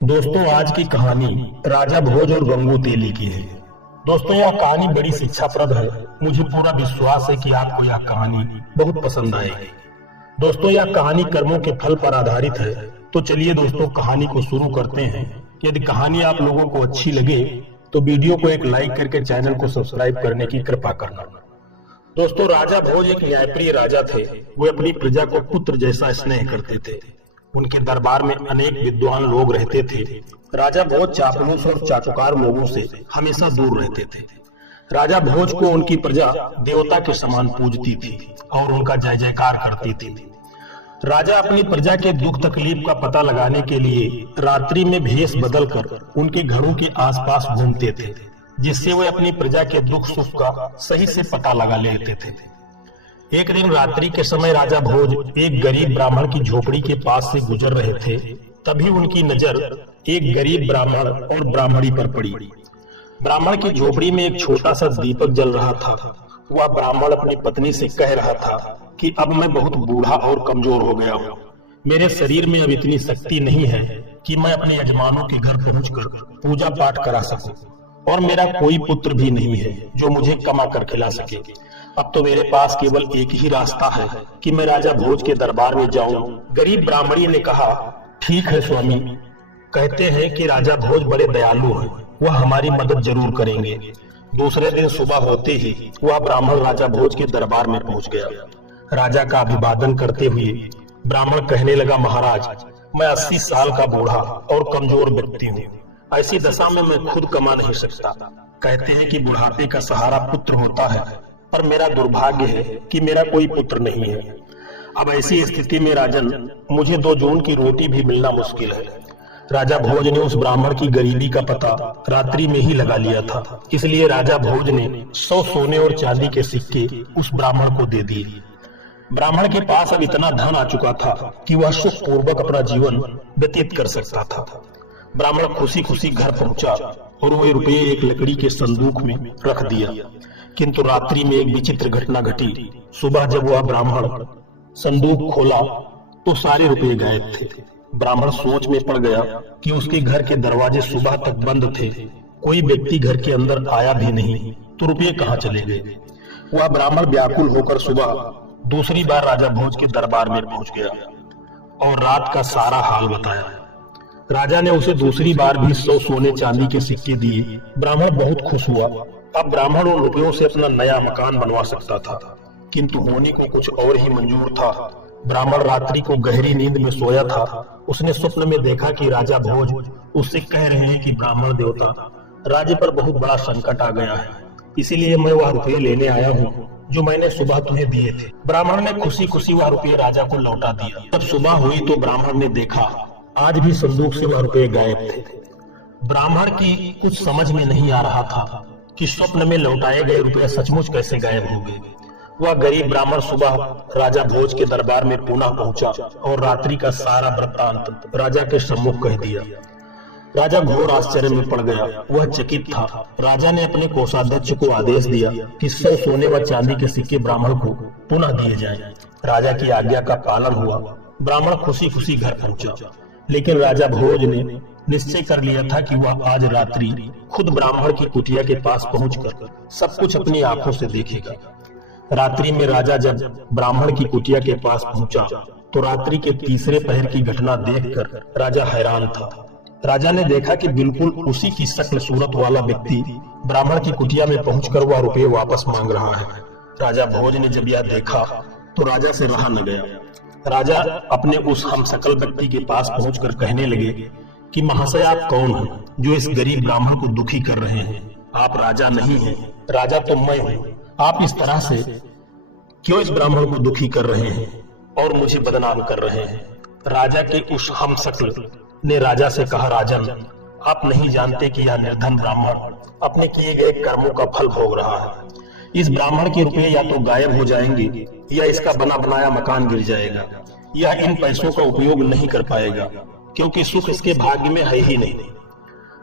दोस्तों, आज की कहानी राजा भोज और गंगू तेली की है। दोस्तों, यह कहानी बड़ी शिक्षाप्रद है। मुझे पूरा विश्वास है कि आपको यह कहानी बहुत पसंद आएगी। दोस्तों, यह कहानी कर्मों के फल पर आधारित है। तो चलिए दोस्तों, कहानी को शुरू करते हैं। यदि कहानी आप लोगों को अच्छी लगे तो वीडियो को एक लाइक करके चैनल को सब्सक्राइब करने की कृपा करना। दोस्तों, राजा भोज एक न्यायप्रिय राजा थे। वे अपनी प्रजा को पुत्र जैसा स्नेह करते थे। उनके दरबार में अनेक विद्वान लोग रहते थे। राजा भोज चापलूस और चाटुकार लोगों से हमेशा दूर रहते थे। राजा भोज को उनकी प्रजा देवता के समान पूजती थी और उनका जय जयकार करती थी। राजा अपनी प्रजा के दुख तकलीफ का पता लगाने के लिए रात्रि में भेष बदलकर उनके घरों के आसपास घूमते थे, जिससे वे अपनी प्रजा के दुख सुख का सही से पता लगा लेते थे। एक दिन रात्रि के समय राजा भोज एक गरीब ब्राह्मण की झोपड़ी के पास से गुजर रहे थे। तभी उनकी नजर एक गरीब ब्राह्मण और ब्राह्मणी पर पड़ी। ब्राह्मण की झोपड़ी में एक छोटा सा दीपक जल रहा था। वह ब्राह्मण अपनी पत्नी से कह रहा था कि अब मैं बहुत बूढ़ा और कमजोर हो गया हूँ। मेरे शरीर में अब इतनी शक्ति नहीं है कि मैं अपने यजमानों के घर पहुंचकर पूजा पाठ करा सकूं, और मेरा कोई पुत्र भी नहीं है जो मुझे कमा कर खिला सके। अब तो मेरे पास केवल एक ही रास्ता है कि मैं राजा भोज के दरबार में जाऊं। गरीब ब्राह्मणी ने कहा, ठीक है स्वामी, कहते हैं कि राजा भोज बड़े दयालु हैं, वह हमारी मदद जरूर करेंगे। दूसरे दिन सुबह होते ही वह ब्राह्मण राजा भोज के दरबार में पहुंच गया। राजा का अभिवादन करते हुए ब्राह्मण कहने लगा, महाराज, मैं 80 साल का बूढ़ा और कमजोर व्यक्ति हूँ। ऐसी दशा में मैं खुद कमा नहीं सकता। कहते हैं कि बुढ़ापे का सहारा पुत्र होता है, पर मेरा दुर्भाग्य है कि मेरा कोई पुत्र नहीं है। अब ऐसी स्थिति में राजन, मुझे 2 जून की रोटी भी मिलना मुश्किल है। राजा भोज ने उस ब्राह्मण की गरीबी का पता रात्रि में ही लगा लिया था। इसलिए राजा भोज ने 100 सोने और चांदी के सिक्के उस ब्राह्मण को दे दिए। ब्राह्मण के पास अब इतना धन आ चुका था कि वह सुख पूर्वक अपना जीवन व्यतीत कर सकता था। ब्राह्मण खुशी खुशी घर पहुंचा और वह रुपये एक लकड़ी के संदूक में रख दिया। किंतु रात्रि में एक विचित्र घटना घटी। सुबह जब वह ब्राह्मण संदूक खोला तो सारे रुपये गायब थे। ब्राह्मण सोच में पड़ गया कि उसके घर के दरवाजे सुबह तक बंद थे, कोई व्यक्ति घर के अंदर आया भी नहीं, तो रुपये कहाँ चले गए। वह ब्राह्मण व्याकुल होकर सुबह दूसरी बार राजा भोज के दरबार में पहुंच गया और रात का सारा हाल बताया। राजा ने उसे दूसरी बार भी 100 सोने चांदी के सिक्के दिए। ब्राह्मण बहुत खुश हुआ। अब ब्राह्मण उन रुपयों से अपना नया मकान बनवा सकता था, किंतु होने को कुछ और ही मंजूर था। ब्राह्मण रात्रि को गहरी नींद में सोया था। उसने स्वप्न में देखा कि राजा भोज उससे कह रहे हैं कि ब्राह्मण देवता, राज्य पर बहुत बड़ा संकट आ गया है, इसीलिए मैं वह रुपये लेने आया हूँ जो मैंने सुबह तुम्हें दिए थे। ब्राह्मण ने खुशी खुशी वह रुपये राजा को लौटा दिया। जब सुबह हुई तो ब्राह्मण ने देखा आज भी संदूक से वह रुपये गायब थे। ब्राह्मण की कुछ समझ में नहीं आ रहा था कि स्वप्न में लौटाए गए रुपये सचमुच कैसे गायब हो गए। वह गरीब ब्राह्मण सुबह राजा भोज के दरबार में पुनः पहुंचा और रात्रि का सारा वृत्तांत राजा के सम्मुख कह दिया। राजा घोर आश्चर्य में पड़ गया। वह चकित था। राजा ने अपने कोषाध्यक्ष को आदेश दिया कि 100 सोने व चांदी के सिक्के ब्राह्मण को पुनः दिए जाएं। राजा की आज्ञा का पालन हुआ। ब्राह्मण खुशी खुशी घर पहुंचा, लेकिन राजा भोज ने निश्चय कर लिया था कि वह आज रात्रि खुद ब्राह्मण की कुटिया के पास पहुंचकर सब कुछ अपनी आंखों से देखेगा। रात्रि में राजा जब ब्राह्मण की कुटिया के पास पहुंचा तो रात्रि के तीसरे पहर की घटना देखकर राजा हैरान था। राजा ने देखा कि बिल्कुल उसी की शक्ल सूरत वाला व्यक्ति ब्राह्मण की कुटिया में पहुंचकर वह रुपये वापस मांग रहा है। राजा भोज ने जब यह देखा तो राजा से रहा न गया। राजा अपने उस हमशक्ल व्यक्ति के पास पहुंचकर कहने लगे कि महाशय, आप कौन हैं जो इस गरीब ब्राह्मण को दुखी कर रहे हैं? आप राजा नहीं हैं, राजा तो मैं हूँ। आप इस तरह से क्यों इस ब्राह्मण को दुखी कर रहे हैं और मुझे बदनाम कर रहे हैं? राजा के उस हमशक्ल ने राजा से कहा, राजन, आप नहीं जानते कि यह निर्धन ब्राह्मण अपने किए गए कर्मों का फल भोग रहा है। इस ब्राह्मण के रुपये या तो गायब हो जाएंगे या इसका बना बनाया मकान गिर जाएगा। यह इन पैसों का उपयोग नहीं कर पाएगा क्योंकि सुख इसके भाग्य में है ही नहीं।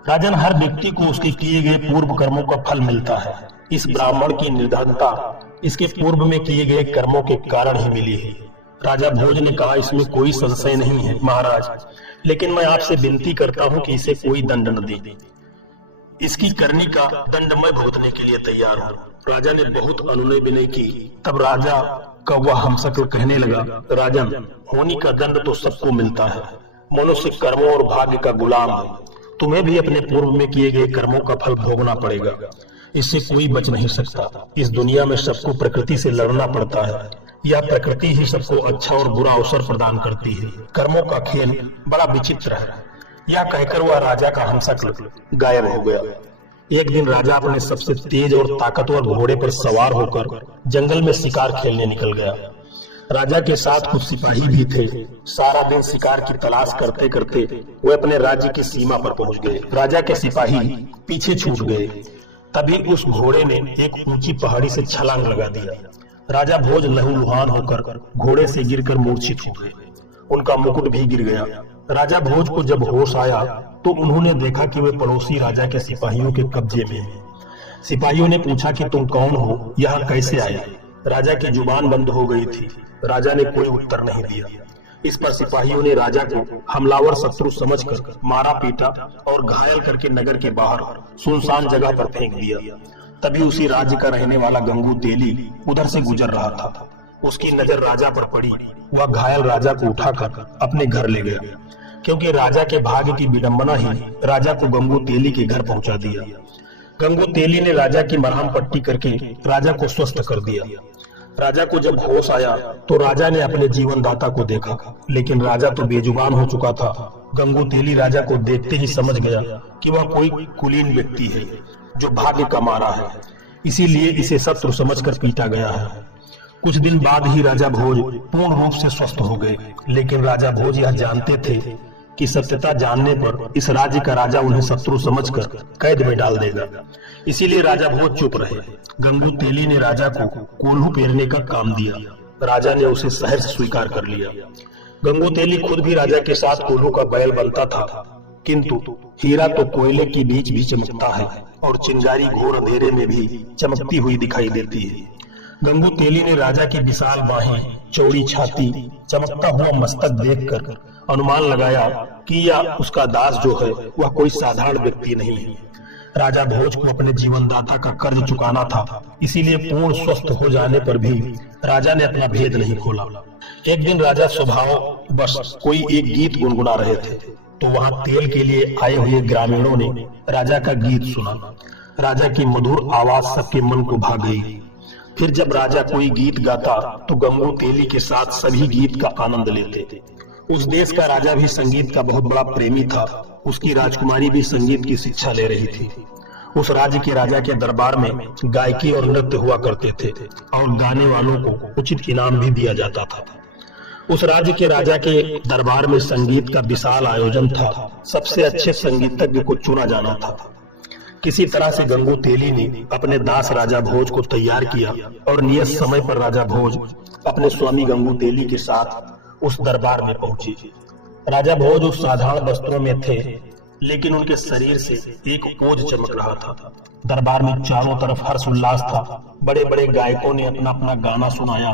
राजन, हर व्यक्ति को उसके किए गए पूर्व कर्मों का फल मिलता है। इस ब्राह्मण की निर्धनता इसके पूर्व में किए गए कर्मों के कारण ही मिली है। राजा भोज ने कहा, इसमें कोई संशय नहीं है महाराज, लेकिन मैं आपसे विनती करता हूं कि इसे कोई दंड न दे। इसकी करनी का दंड मैं भुगतने के लिए तैयार हूँ। राजा ने बहुत अनुनय विनय की। तब राजा कौवा हमशक्ल कहने लगा, राजन, होनी का दंड तो सबको मिलता है। मनुष्य कर्मों और भाग्य का गुलाम है। तुम्हें भी अपने पूर्व में किए गए कर्मों का फल भोगना पड़ेगा। इससे कोई बच नहीं सकता। इस दुनिया में सबको प्रकृति से लड़ना पड़ता है। यह प्रकृति ही सबको अच्छा और बुरा अवसर प्रदान करती है। कर्मों का खेल बड़ा विचित्र है। यह कहकर वह राजा का हमशक्ल गायब हो गया। एक दिन राजा अपने सबसे तेज और ताकतवर घोड़े पर सवार होकर जंगल में शिकार खेलने निकल गया। राजा के साथ कुछ सिपाही भी थे। सारा दिन शिकार की तलाश करते करते वे अपने राज्य की सीमा पर पहुंच गए। राजा के सिपाही पीछे छूट गए। तभी उस घोड़े ने एक ऊंची पहाड़ी से छलांग लगा दिया। राजा भोज लहूलुहान होकर घोड़े से गिरकर मूर्छित हो गए। उनका मुकुट भी गिर गया। राजा भोज को जब होश आया तो उन्होंने देखा कि वे पड़ोसी राजा के सिपाहियों के कब्जे में हैं। सिपाहियों ने पूछा कि तुम कौन हो, यहाँ कैसे आए? राजा की जुबान बंद हो गई थी। राजा ने कोई उत्तर नहीं दिया। इस पर सिपाहियों ने राजा को हमलावर शत्रु समझकर मारा पीटा और घायल करके नगर के बाहर सुनसान जगह पर फेंक दिया। तभी उसी राज्य का रहने वाला गंगू तेली उधर से गुजर रहा था। उसकी नजर राजा पर पड़ी। वह घायल राजा को उठाकर अपने घर ले गया, क्योंकि राजा के भाग्य की विडंबना ही राजा को गंगू तेली के घर पहुंचा दिया। गंगू तेली ने राजा की मरहम पट्टी करके राजा को स्वस्थ कर दिया। राजा को जब होश आया तो राजा ने अपने जीवनदाता को देखा, लेकिन राजा तो बेजुबान हो चुका था। गंगू तेली राजा को देखते ही समझ गया कि वह कोई कुलीन व्यक्ति है जो भाग्य का मारा है, इसीलिए इसे शत्रु समझकर पीटा गया है। कुछ दिन बाद ही राजा भोज पूर्ण रूप से स्वस्थ हो गए, लेकिन राजा भोज यह जानते थे कि सत्यता जानने पर इस राज्य का राजा उन्हें शत्रु समझकर कैद में डाल देगा। इसीलिए राजा भोज चुप रहे। गंगू तेली ने राजा को कोल्हू पेरने का काम दिया। राजा ने उसे शहर से स्वीकार कर लिया। गंगू तेली खुद भी राजा के साथ कोल्हू का बैल बनता था, किंतु हीरा तो कोयले के बीच भी चमकता है और चिंगारी घोर अंधेरे में भी चमकती हुई दिखाई देती है। गंगू तेली ने राजा की विशाल बाहें, चौड़ी छाती, चमकता हुआ मस्तक देखकर अनुमान लगाया कि यह उसका दास जो है वह कोई साधारण व्यक्ति नहीं है। राजा भोज को अपने जीवनदाता का कर्ज चुकाना था, इसीलिए पूर्ण स्वस्थ हो जाने पर भी राजा ने अपना भेद नहीं खोला। एक दिन राजा स्वभाव बस कोई एक गीत गुनगुना रहे थे, तो वहां तेल के लिए आए हुए ग्रामीणों ने राजा का गीत सुना। राजा की मधुर आवाज सबके मन को भा गई। फिर जब राजा कोई गीत गाता तो गंगू तेली के साथ सभी गीत का आनंद लेते। उस देश का राजा भी संगीत का बहुत बड़ा प्रेमी था। उसकी राजकुमारी भी संगीत की शिक्षा ले रही थी। उस राज्य के राजा के दरबार में गायकी और नृत्य हुआ करते थे और गाने वालों को उचित इनाम भी दिया जाता था। उस राज्य के राजा के दरबार में संगीत का विशाल आयोजन था। सबसे अच्छे संगीतज्ञ को चुना जाना था। किसी तरह से गंगू तेली ने अपने दास राजा भोज को तैयार किया और नियत समय पर राजा भोज अपने स्वामी गंगू तेली के साथ उस दरबार में पहुंचे। राजा भोज उस साधारण वस्त्रों में थे, लेकिन उनके शरीर से एक ओज चमक रहा था। दरबार में चारों तरफ हर्ष उल्लास था। बड़े बड़े गायकों ने अपना अपना गाना सुनाया,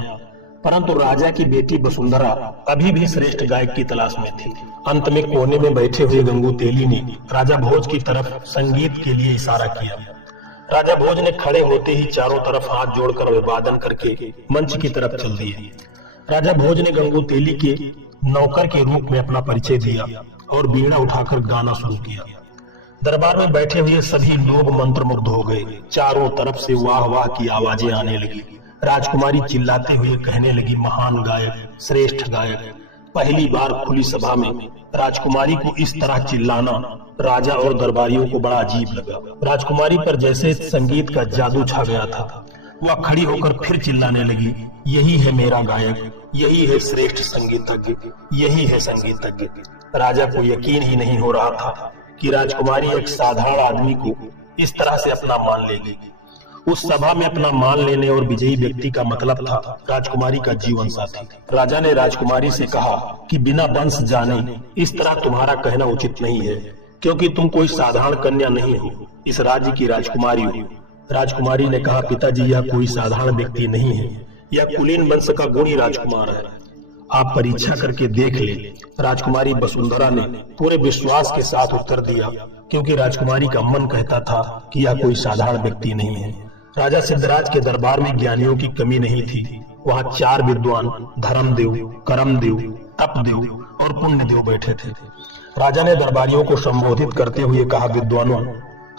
परंतु राजा की बेटी वसुंधरा अभी भी श्रेष्ठ गायक की तलाश में थी। अंत में कोने में बैठे हुए गंगू तेली ने राजा भोज की तरफ संगीत के लिए इशारा किया। राजा भोज ने खड़े होते ही चारों तरफ हाथ जोड़कर अभिवादन करके मंच की तरफ चल दिए। राजा भोज ने गंगू तेली के नौकर के रूप में अपना परिचय दिया और बीड़ा उठाकर गाना शुरू किया। दरबार में बैठे हुए सभी लोग मंत्रमुग्ध हो गए। चारों तरफ से वाह वाह की आवाजें आने लगी। राजकुमारी चिल्लाते हुए कहने लगी, महान गायक, श्रेष्ठ गायक। पहली बार खुली सभा में राजकुमारी को इस तरह चिल्लाना राजा और दरबारियों को बड़ा अजीब लगा। राजकुमारी पर जैसे संगीत का जादू छा गया था। वह खड़ी होकर फिर चिल्लाने लगी, यही है मेरा गायक, यही है श्रेष्ठ संगीतज्ञ, यही है संगीतज्ञ। राजा को यकीन ही नहीं हो रहा था कि राजकुमारी एक साधारण आदमी को इस तरह से अपना मान लेगी। उस सभा में अपना मान लेने और विजयी व्यक्ति का मतलब था राजकुमारी का जीवन साथी। राजा ने राजकुमारी से कहा कि बिना वंश जाने इस तरह तुम्हारा कहना उचित नहीं है, क्योंकि तुम कोई साधारण कन्या नहीं हो, इस राज्य की राजकुमारी हो। राजकुमारी ने कहा, पिताजी, यह कोई साधारण व्यक्ति नहीं है, यह कुलीन वंश का गुणी राजकुमार है आप परीक्षा करके देख ले। राजकुमारी वसुंधरा ने पूरे विश्वास के साथ उत्तर दिया, क्योंकि राजकुमारी का मन कहता था कि यह कोई साधारण व्यक्ति नहीं है। राजा सिद्धराज के दरबार में ज्ञानियों की कमी नहीं थी। वहाँ 4 विद्वान धर्मदेव, कर्मदेव, तपदेव और पुण्यदेव बैठे थे। राजा ने दरबारियों को संबोधित करते हुए कहा, विद्वानों,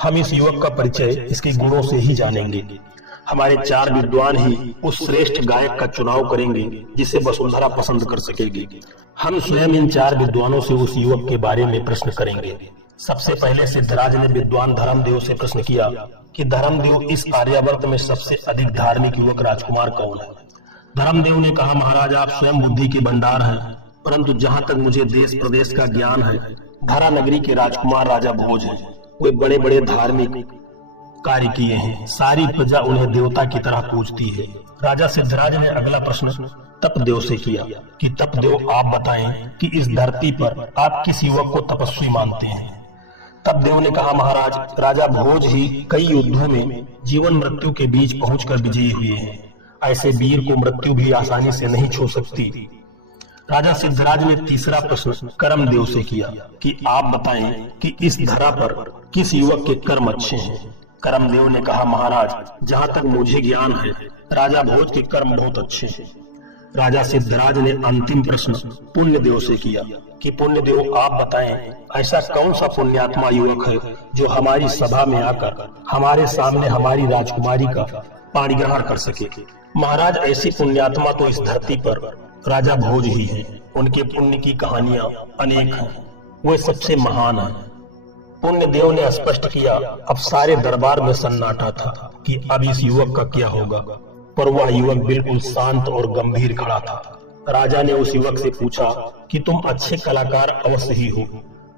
हम इस युवक का परिचय इसके गुणों से ही जानेंगे। हमारे 4 विद्वान ही उस श्रेष्ठ गायक का चुनाव करेंगे जिसे वसुंधरा पसंद कर सकेगी। हम स्वयं इन 4 विद्वानों से उस युवक के बारे में प्रश्न करेंगे। सबसे पहले सिद्धराज ने विद्वान धर्मदेव से प्रश्न किया कि धर्मदेव, इस आर्यावर्त में सबसे अधिक धार्मिक युवक राजकुमार कौन है? धर्मदेव ने कहा, महाराज, आप स्वयं बुद्धि के भंडार हैं, परंतु जहाँ तक मुझे देश प्रदेश का ज्ञान है, धरा नगरी के राजकुमार राजा भोज हैं। वे बड़े बड़े धार्मिक कार्य किए हैं। सारी प्रजा उन्हें देवता की तरह पूजती है। राजा सिद्धराज ने अगला प्रश्न तपदेव से किया कि तपदेव, आप बताएं कि इस धरती पर आप किस युवक को तपस्वी मानते हैं? तपदेव ने कहा, महाराज, राजा भोज ही कई युद्धों में जीवन मृत्यु के बीच पहुंचकर विजयी हुए हैं। ऐसे वीर को मृत्यु भी आसानी से नहीं छू सकती। राजा सिद्धराज ने तीसरा प्रश्न कर्मदेव से किया कि आप बताएं कि इस धरा पर किस युवक के कर्म अच्छे हैं? कर्मदेव ने कहा, महाराज, जहाँ तक मुझे ज्ञान है, राजा भोज के कर्म बहुत अच्छे हैं। राजा सिद्धराज ने अंतिम प्रश्न पुण्यदेव से किया कि पुण्यदेव, आप बताएं, ऐसा कौन सा पुण्यात्मा युवक है जो हमारी सभा में आकर हमारे सामने हमारी राजकुमारी का पाणी ग्रहण कर सके? महाराज, ऐसी पुण्यात्मा तो इस धरती पर राजा भोज ही हैं। उनके पुण्य की कहानियां अनेक हैं, वे सबसे महान हैं। पुण्यदेव ने स्पष्ट किया। अब सारे दरबार में सन्नाटा था कि अब इस युवक का क्या होगा, पर वह युवक बिल्कुल शांत और गंभीर खड़ा था। राजा ने उस युवक से पूछा कि तुम अच्छे कलाकार अवश्य ही हो,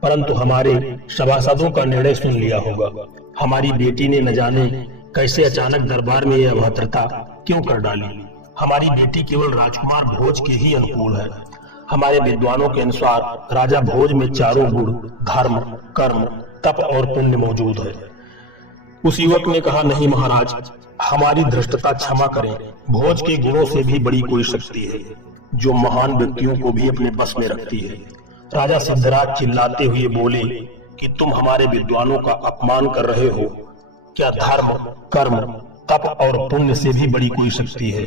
परंतु हमारे सभासदों का निर्णय सुन लिया होगा। हमारी बेटी ने न जाने कैसे अचानक दरबार में यह अभद्रता क्यों कर डाली। हमारी बेटी केवल राजकुमार भोज के ही अनुकूल है। हमारे विद्वानों के अनुसार राजा भोज में 4 गुण धर्म, कर्म, तप और पुण्य मौजूद है। उस युवक ने कहा, नहीं महाराज, हमारी धृष्टता क्षमा करें। भोज के गुणों से भी बड़ी कोई शक्ति है जो महान व्यक्तियों को भी अपने बस में रखती है। राजा सिद्धराज चिल्लाते हुए बोले कि तुम हमारे विद्वानों का अपमान कर रहे हो। क्या धर्म, कर्म, तप और पुण्य से भी बड़ी कोई शक्ति है?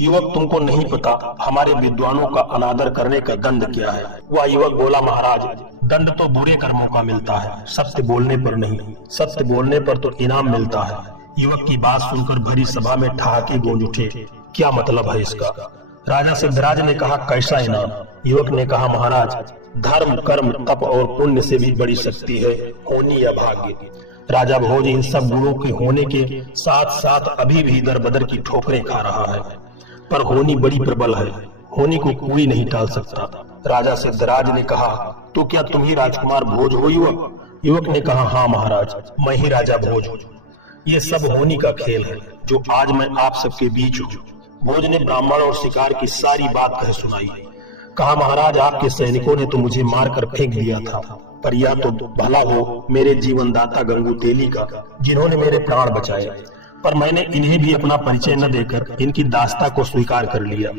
युवक, तुमको नहीं पता हमारे विद्वानों का अनादर करने का दंड क्या है? वह युवक बोला, महाराज, दंड तो बुरे कर्मों का मिलता है, सत्य बोलने पर नहीं। सत्य बोलने पर तो इनाम मिलता है। युवक की बात सुनकर भरी सभा में ठहाके गूंज उठे। क्या मतलब है इसका? राजा सिद्धराज ने कहा, कैसा इनाम? युवक ने कहा, महाराज, धर्म, कर्म, तप और पुण्य से भी बड़ी शक्ति है होनी या भाग्य। राजा भोज इन सब गुणों के होने के साथ साथ अभी भी दर बदर की ठोकरें खा रहा है, पर होनी बड़ी प्रबल है। होनी को कोई नहीं टाल सकता। राजा सिद्धराज ने कहा, तो क्या तुम ही राजकुमार भोज हो युवक? युवक ने कहा, हाँ महाराज, मैं ही राजा भोज हूँ। ये सब होनी का खेल है जो आज मैं आप सबके बीच हूँ। भोज ने ब्राह्मण और शिकार की सारी बात कह सुनाई। कहा, महाराज, आपके सैनिकों ने तो मुझे मारकर फेंक दिया था, पर यह तो भला हो मेरे जीवनदाता गंगू तेली का, जिन्होंने मेरे प्राण बचाए। पर मैंने इन्हें भी अपना परिचय न देकर इनकी दास्ता को स्वीकार कर लिया।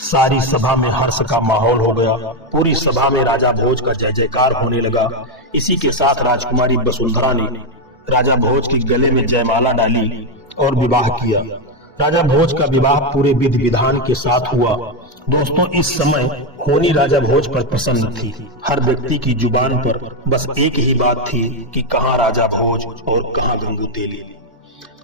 सारी सभा में हर्ष का माहौल हो गया। पूरी सभा में राजा भोज का जय जयकार होने लगा। इसी के साथ राजकुमारी वसुंधरा ने राजा भोज के गले में जयमाला डाली और विवाह किया। राजा भोज का विवाह पूरे विधि विधान के साथ हुआ। दोस्तों, इस समय होनी राजा भोज पर प्रसन्न थी। हर व्यक्ति की जुबान पर बस एक ही बात थी कि कहाँ राजा भोज और कहाँ गंगू तेली।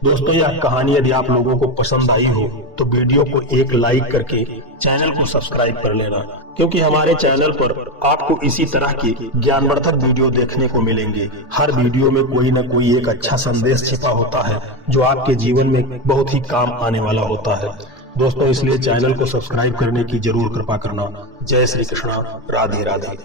दोस्तों, यह कहानी यदि आप लोगों को पसंद आई हो तो वीडियो को एक लाइक करके चैनल को सब्सक्राइब कर लेना, क्योंकि हमारे चैनल पर आपको इसी तरह के ज्ञानवर्धक वीडियो देखने को मिलेंगे। हर वीडियो में कोई न कोई एक अच्छा संदेश छिपा होता है जो आपके जीवन में बहुत ही काम आने वाला होता है। दोस्तों, इसलिए चैनल को सब्सक्राइब करने की जरूर कृपा करना। जय श्री कृष्णा, राधे राधे।